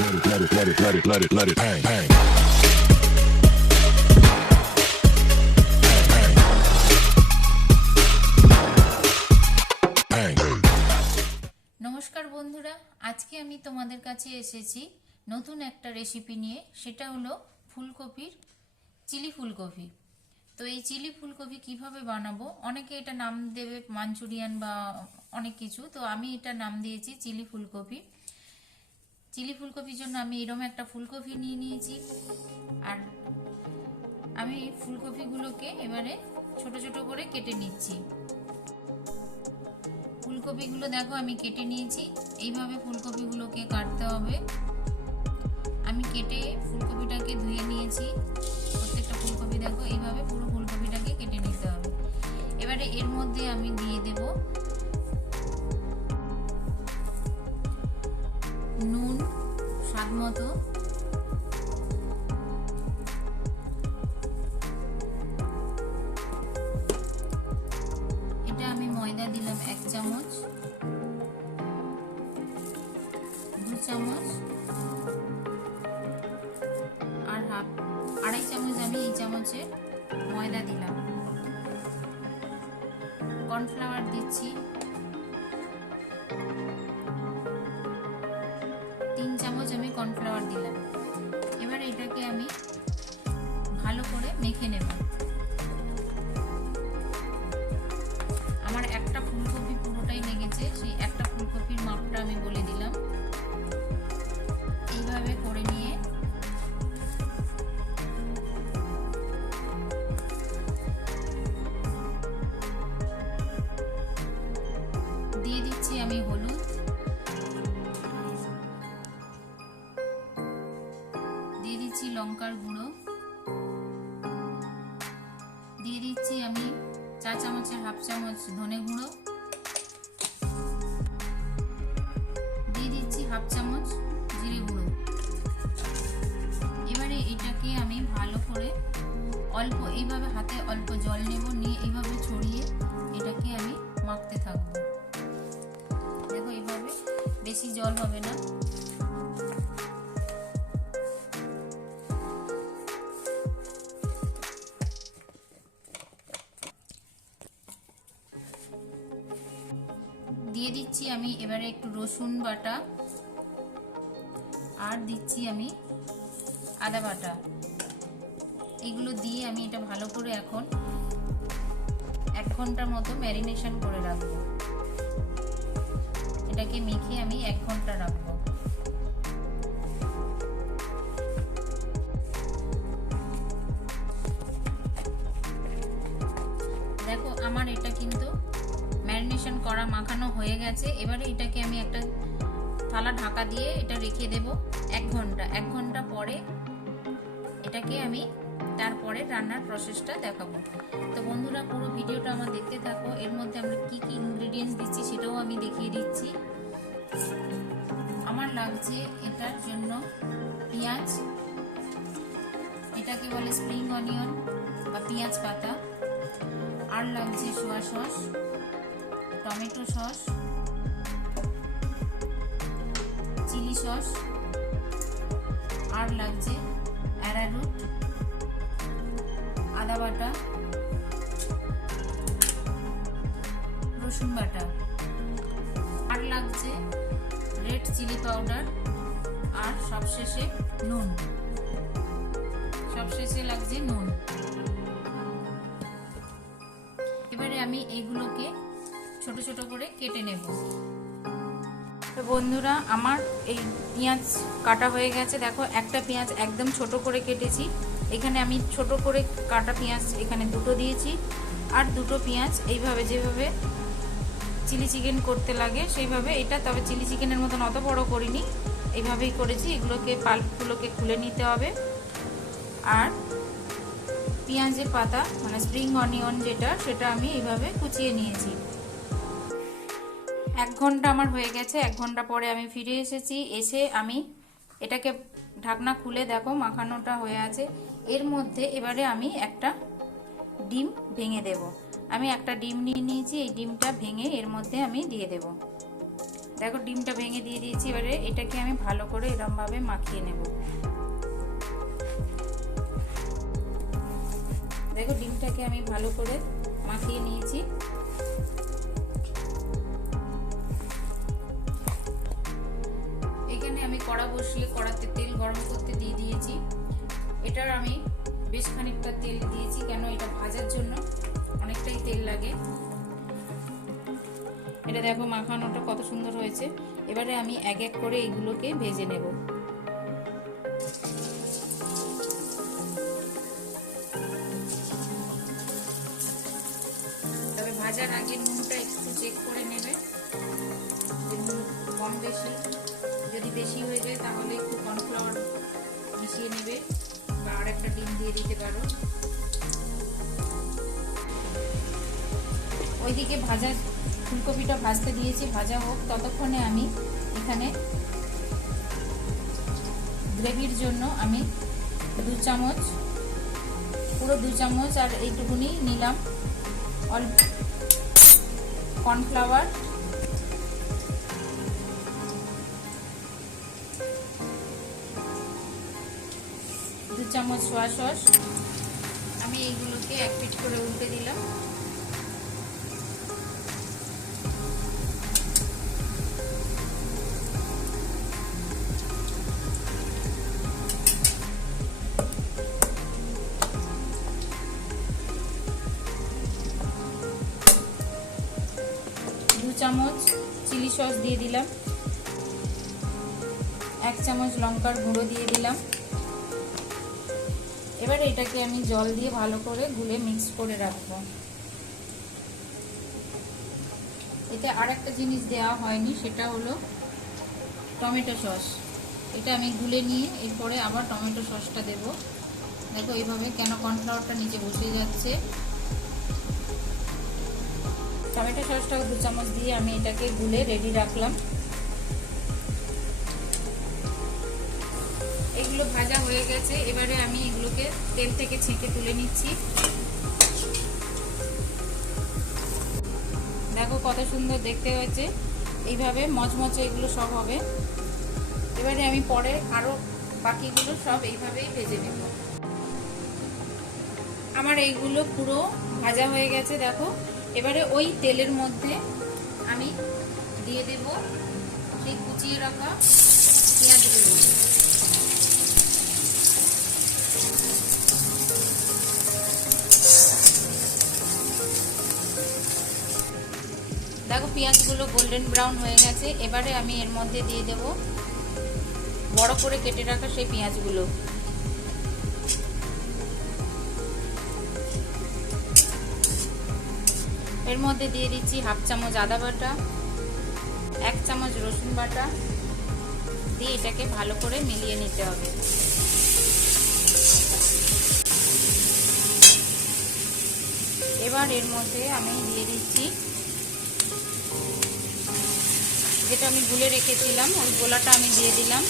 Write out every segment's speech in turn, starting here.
let it bang, bang. নমস্কার বন্ধুরা, আজকে আমি তোমাদের কাছে এসেছি নতুন একটা রেসিপি নিয়ে। সেটা হলো ফুলকপির চিলি ফুলকপি। তো এই চিলি ফুলকপি কিভাবে বানাবো, অনেকে এটা নাম দেবে মাঞ্চুরিয়ান বা অনেক কিছু, তো আমি এটা নাম দিয়েছি চিলি ফুলকপি। চিলি ফুলকপির জন্য আমি এরকম একটা ফুলকপি নিয়ে নিয়েছি। আর আমি ফুলকপিগুলোকে এবারে ছোট ছোট করে কেটে নিচ্ছি। ফুলকপিগুলো দেখো আমি কেটে নিয়েছি। এইভাবে ফুলকপিগুলোকে কাটতে হবে। আমি কেটে ফুলকপিটাকে ধুয়ে নিয়েছি। প্রত্যেকটা ফুলকপি দেখো এইভাবে পুরো ফুলকপিটাকে কেটে নিতে হবে। এবারে এর মধ্যে আমি দিয়ে দেব নুন স্বাদ মতো, এটা আমি ময়দা দিলাম 1 চামচ, 2 চামচ আর আড়াই চামচ আমি এই চামচে ময়দা দিলাম। কর্নফ্লাওয়ার দিচ্ছি 3 চামচ আমি কর্নফ্লাওয়ার দিলাম। এবার এটাকে আমি ভালো করে মেখে নেব। আমার একটা ফুলকপি পুরোটাই লেগেছে, সেই একটা ফুলকপির মাপটা আমি বলে দিলাম। এইভাবে করে নিয়ে দিয়ে দিচ্ছি আমি হলুদ, দিয়ে দিচ্ছি লঙ্কার গুঁড়ো, দিয়ে দিচ্ছি আমি 4 চামচের হাফ চামচ ধনে গুঁড়ো, দিয়ে দিচ্ছি হাফ চামচ জিরে গুঁড়ো। এবারে এটাকে আমি ভালো করে অল্প এইভাবে হাতে অল্প জল নেব, নিয়ে এইভাবে ছড়িয়ে এটাকে আমি মাখতে থাকবো। দেখো এইভাবে, বেশি জল হবে না। দিয়ে দিচ্ছি আমি এবারে একটু রসুন বাটা, আর দিচ্ছি আমি আদা বাটা। এগুলো দিয়ে আমি এটা ভালো করে এখন 1 ঘন্টার মতো ম্যারিনেশন করে রাখবো। এটাকে মেখে আমি 1 ঘন্টা রাখবো। দেখো আমার এটা কিন্তু ম্যারিনেশন করা মাখানো হয়ে গেছে। এবারে এটাকে আমি একটা থালা ঢাকা দিয়ে এটা রেখে দেব 1 ঘন্টা। 1 ঘন্টা পরে এটাকে আমি তারপরে রান্নার প্রসেসটা দেখাবো। তো বন্ধুরা পুরো ভিডিওটা আমার দেখতে থাকো। এর মধ্যে আমরা কি কি ইনগ্রেডিয়েন্টস দিচ্ছি সেটাও আমি দেখিয়ে দিচ্ছি। আমার লাগছে এটার জন্য পেঁয়াজ, এটাকে বলে স্প্রিং অনিয়ন বা পেঁয়াজ পাতা। আর লাগছে soya sauce, tomato sauce, chilli sauce, আর লাগছে অ্যারারুট, আদা বাটা, রসুন বাটা, আর লাগছে রেড চিলি পাউডার, আর সবশেষে নুন। সবশেষে লাগছে নুন। এবারে আমি এইগুলোকে ছোট ছোট করে কেটে নেব। তো বন্ধুরা আমার এই পেঁয়াজ কাটা হয়ে গেছে। দেখো একটা পেঁয়াজ একদম ছোট করে কেটেছি। এখানে আমি ছোট করে কাটা পেঁয়াজ এখানে 2টো দিয়েছি, আর 2টো পেঁয়াজ এইভাবে যেভাবে চিলি চিকেন করতে লাগে সেইভাবে এটা, তবে চিলি চিকেনের মতন অত বড় করিনি, এইভাবেই করেছি। এগুলোকে পাল্পগুলোকে খুলে নিতে হবে। আর পেঁয়াজের পাতা মানে স্প্রিং অনিয়ন যেটা, সেটা আমি এইভাবে কুচিয়ে নিয়েছি। 1 ঘন্টা আমার হয়ে গেছে। 1 ঘন্টা পরে আমি ফিরে এসেছি। এসে আমি এটাকে ঢাকনা খুলে দেখো মাখানোটা হয়ে আছে। এর মধ্যে এবারে আমি একটা ডিম ভেঙে দেব। আমি একটা ডিম নিয়ে নিয়েছি। এই ডিমটা ভেঙে এর মধ্যে আমি দিয়ে দেব। দেখো ডিমটা ভেঙে দিয়ে দিয়েছি। এবারে এটাকে আমি ভালো করে এরকম ভাবে মাখিয়ে নেব। দেখো ডিমটাকে আমি ভালো করে মাখিয়ে নিয়েছি। এখানে আমি কড়া বসিয়ে কড়াতে তেল গরম করতে দিয়ে দিয়েছি। এটার আমি বেশ খানিকটা তেল দিয়েছি, কেন এটা ভাজার জন্য অনেকটাই তেল লাগে। এটা দেখো মাখানোটা কত সুন্দর হয়েছে। এবারে আমি এক এক করে এগুলোকে ভেজে নেব। তবে ভাজার আগে নুনটা একটু চেক করে নেবে, যে নুন কম বেশি, যদি বেশি হয়ে যায় তাহলে একটু কর্নফ্লাওয়ার মিশিয়ে নেবে বা আর একটা ডিম দিয়ে দিতে পারো। ওইদিকে ভাজা ফুলকপিটা ভাজতে দিয়েছি, ভাজা হোক। ততক্ষণে আমি এখানে গ্রেভির জন্য আমি 2 চামচ, পুরো 2 চামচ আর এইটুকুনি নিলাম অল্প কর্নফ্লাওয়ার, 2 চামচ সোয়া সস। আমি এইগুলোকে এক পিঠ করে উল্টে দিলাম। চামচ চিলি সস দিয়ে দিলাম, 1 চামচ লঙ্কার গুঁড়ো দিয়ে দিলাম। এবার এটাকে আমি জল দিয়ে ভালো করে গুলে মিক্স করে রাখবো। এতে আর একটা জিনিস দেওয়া হয়নি, সেটা হলো টমেটো সস। এটা আমি গুলে নিয়ে এরপরে আবার টমেটো সসটা দেব। দেখো এইভাবে, কেন কর্নফ্লাওয়ারটা নিচে বসে যাচ্ছে। টমেটো সসটাও 2 চামচ দিয়ে আমি এটাকে গুলে রেডি রাখলাম। এগুলো ভাজা হয়ে গেছে। এবারে আমি এগুলোকে তেল থেকে ছেঁকে তুলে নিচ্ছি। দেখো কত সুন্দর দেখতে হয়েছে। এইভাবে মচমচে এগুলো সব হবে। এবারে আমি পরে আরো বাকিগুলো সব এইভাবেই ভেজে নেব। আমার এইগুলো পুরো ভাজা হয়ে গেছে দেখো। এবারে ওই তেলের মধ্যে আমি দিয়ে দেব সেই কুচিয়ে রাখা পেঁয়াজগুলো। দেখো পেঁয়াজগুলো গোল্ডেন ব্রাউন হয়ে গেছে। এবারে আমি এর মধ্যে দিয়ে দেব বড় করে কেটে রাখা সেই পেঁয়াজগুলো। এর মধ্যে দিয়ে দিচ্ছি 1/2 চামচ আদা বাটা, 1 চামচ রসুন বাটা দিয়ে এটাকে ভালো করে মিলিয়ে নিতে হবে। এবার এর মধ্যে আমি দিয়ে দিচ্ছি যেটা আমি গুলে রেখেছিলাম, ওই গোলাটা আমি দিয়ে দিলাম।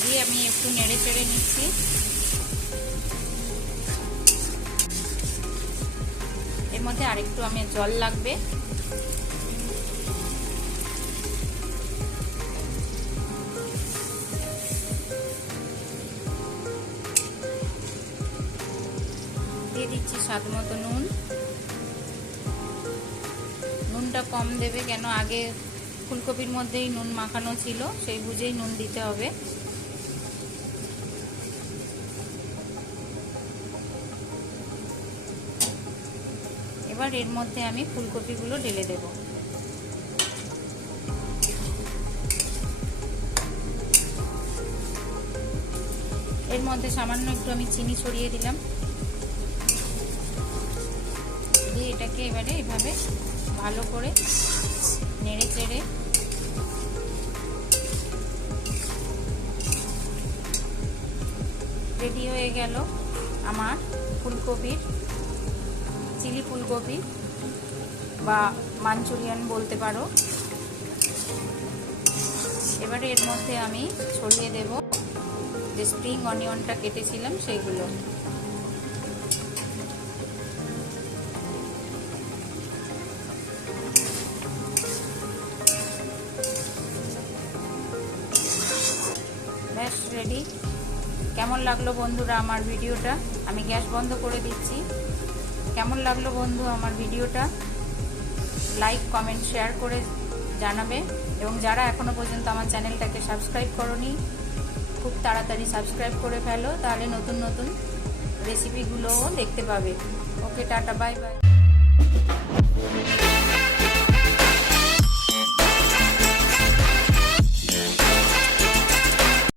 দিয়ে আমি একটু নেড়ে চেড়ে নিচ্ছি। এর মধ্যে আরেকটু আমি জল লাগবে। দিয়ে দিচ্ছি স্বাদ মতো নুন। নুনটা কম দেবে, কেন আগে ফুলকপির মধ্যেই নুন মাখানো ছিল, সেই বুঝেই নুন দিতে হবে। এবার এর মধ্যে আমি ফুলকপিগুলো ঢেলে দেব। এর মধ্যে সামান্য একটু আমি চিনি ছড়িয়ে দিলাম। দিয়ে এটাকে এবারে এভাবে ভালো করে নেড়ে চেড়ে রেডি হয়ে গেল আমার ফুলকপির চিলি ফুলকপি বা মাঞ্চুরিয়ান বলতে পারো। এবারে এর মধ্যে আমি ছড়িয়ে দেব যে স্প্রিং অনিয়নটা কেটেছিলাম সেইগুলো। Gas ready. কেমন লাগলো বন্ধুরা আমার ভিডিওটা? আমি গ্যাস বন্ধ করে দিচ্ছি। কেমন লাগলো বন্ধু আমার ভিডিওটা? লাইক কমেন্ট শেয়ার করে জানাবে, এবং যারা এখনো পর্যন্ত আমার চ্যানেলটাকে সাবস্ক্রাইব করোনি খুব তাড়াতাড়ি সাবস্ক্রাইব করে ফেলো, তাহলে নতুন নতুন রেসিপিগুলোও দেখতে পাবে। ওকে, টাটা, বাই বাই।